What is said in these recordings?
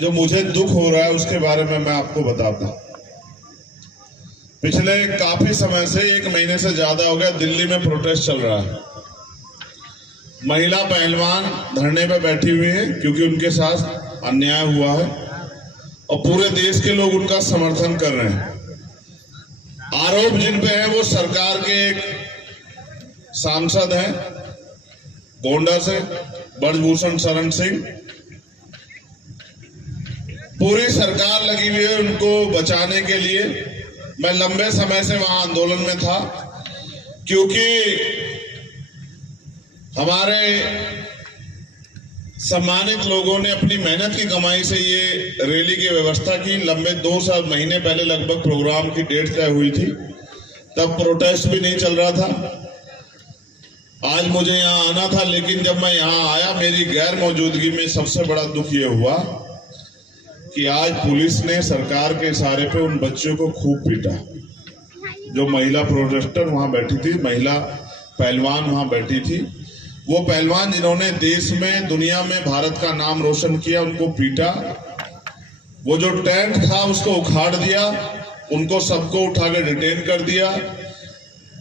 जो मुझे दुख हो रहा है उसके बारे में मैं आपको बताता हूं। पिछले काफी समय से 1 महीने से ज्यादा हो गया दिल्ली में प्रोटेस्ट चल रहा है। महिला पहलवान धरने पे बैठी हुई है क्योंकि उनके साथ अन्याय हुआ है और पूरे देश के लोग उनका समर्थन कर रहे हैं। आरोप जिन पे है वो सरकार के एक सांसद हैं गोंडा से, ब्रजभूषण शरण सिंह। पूरी सरकार लगी हुई है उनको बचाने के लिए। मैं लंबे समय से वहां आंदोलन में था क्योंकि हमारे सम्मानित लोगों ने अपनी मेहनत की कमाई से ये रैली की व्यवस्था की। लंबे 2 महीने पहले लगभग प्रोग्राम की डेट तय हुई थी, तब प्रोटेस्ट भी नहीं चल रहा था। आज मुझे यहाँ आना था, लेकिन जब मैं यहाँ आया मेरी गैर मौजूदगी में सबसे बड़ा दुख ये हुआ कि आज पुलिस ने सरकार के इशारे पे उन बच्चों को खूब पीटा। जो महिला प्रोटेस्टर वहां बैठी थी, महिला पहलवान वहां बैठी थी, वो पहलवान जिन्होंने देश में, दुनिया में भारत का नाम रोशन किया, उनको पीटा। वो जो टेंट था उसको उखाड़ दिया, उनको सबको उठा के डिटेन कर दिया।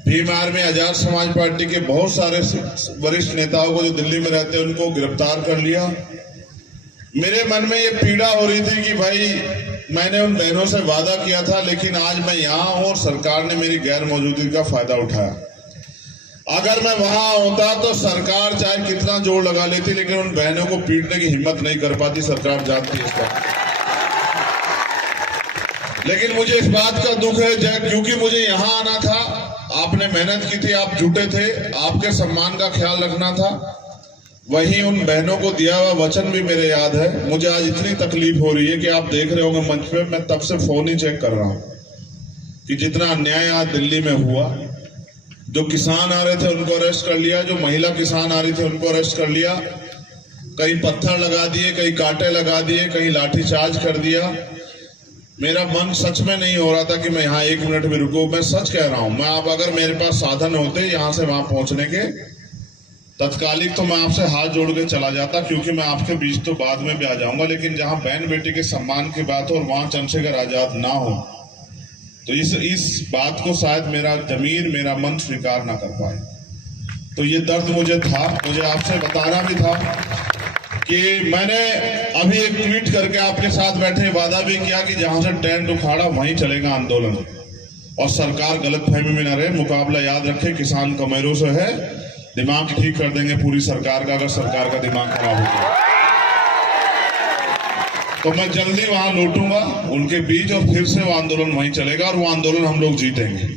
भीम आर्मी आजाद समाज पार्टी के बहुत सारे वरिष्ठ नेताओं को जो दिल्ली में रहते हैं उनको गिरफ्तार कर लिया। मेरे मन में ये पीड़ा हो रही थी कि भाई मैंने उन बहनों से वादा किया था, लेकिन आज मैं यहाँ हूं और सरकार ने मेरी गैर मौजूदगी का फायदा उठाया। अगर मैं वहां होता तो सरकार चाहे कितना जोर लगा लेती, लेकिन उन बहनों को पीटने की हिम्मत नहीं कर पाती। सरकार जानती है इस बात। लेकिन मुझे इस बात का दुख है क्योंकि मुझे यहाँ आना था, आपने मेहनत की थी, आप जुटे थे, आपके सम्मान का ख्याल रखना था। वहीं उन बहनों को दिया हुआ वचन भी मेरे याद है। मुझे आज इतनी तकलीफ हो रही है कि आप देख रहे होंगे मंच पे, मैं तब से फोन ही चेक कर रहा हूं कि जितना अन्याय आज दिल्ली में हुआ। जो किसान आ रहे थे उनको अरेस्ट कर लिया, जो महिला किसान आ रही थी उनको अरेस्ट कर लिया, कहीं पत्थर लगा दिए, कहीं कांटे लगा दिए, कहीं लाठीचार्ज कर दिया। मेरा मन सच में नहीं हो रहा था कि मैं यहाँ 1 मिनट भी रुकूं। मैं सच कह रहा हूं, मैं अब अगर मेरे पास साधन होते यहाँ से वहां पहुंचने के तत्कालिक, तो मैं आपसे हाथ जोड़ के चला जाता, क्योंकि मैं आपके बीच तो बाद में भी आ जाऊंगा। लेकिन जहां बहन बेटी के सम्मान की बात हो और वहां चंद्रशेखर आजाद ना हो, तो इस बात को शायद मेरा जमीर, मेरा मन स्वीकार ना कर पाए। तो ये दर्द मुझे था, मुझे आपसे बताना भी था कि मैंने अभी एक ट्वीट करके आपके साथ बैठे वादा भी किया कि जहां से टेंट उखाड़ा वहीं चलेगा आंदोलन, और सरकार गलतफहमी में न रहे। मुकाबला याद रखे, किसान कमेरों से है, दिमाग ठीक कर देंगे पूरी सरकार का अगर सरकार का दिमाग खराब होगा। तो मैं जल्दी वहां लौटूंगा उनके बीच, और फिर से वो आंदोलन वहीं चलेगा और वो आंदोलन हम लोग जीतेंगे।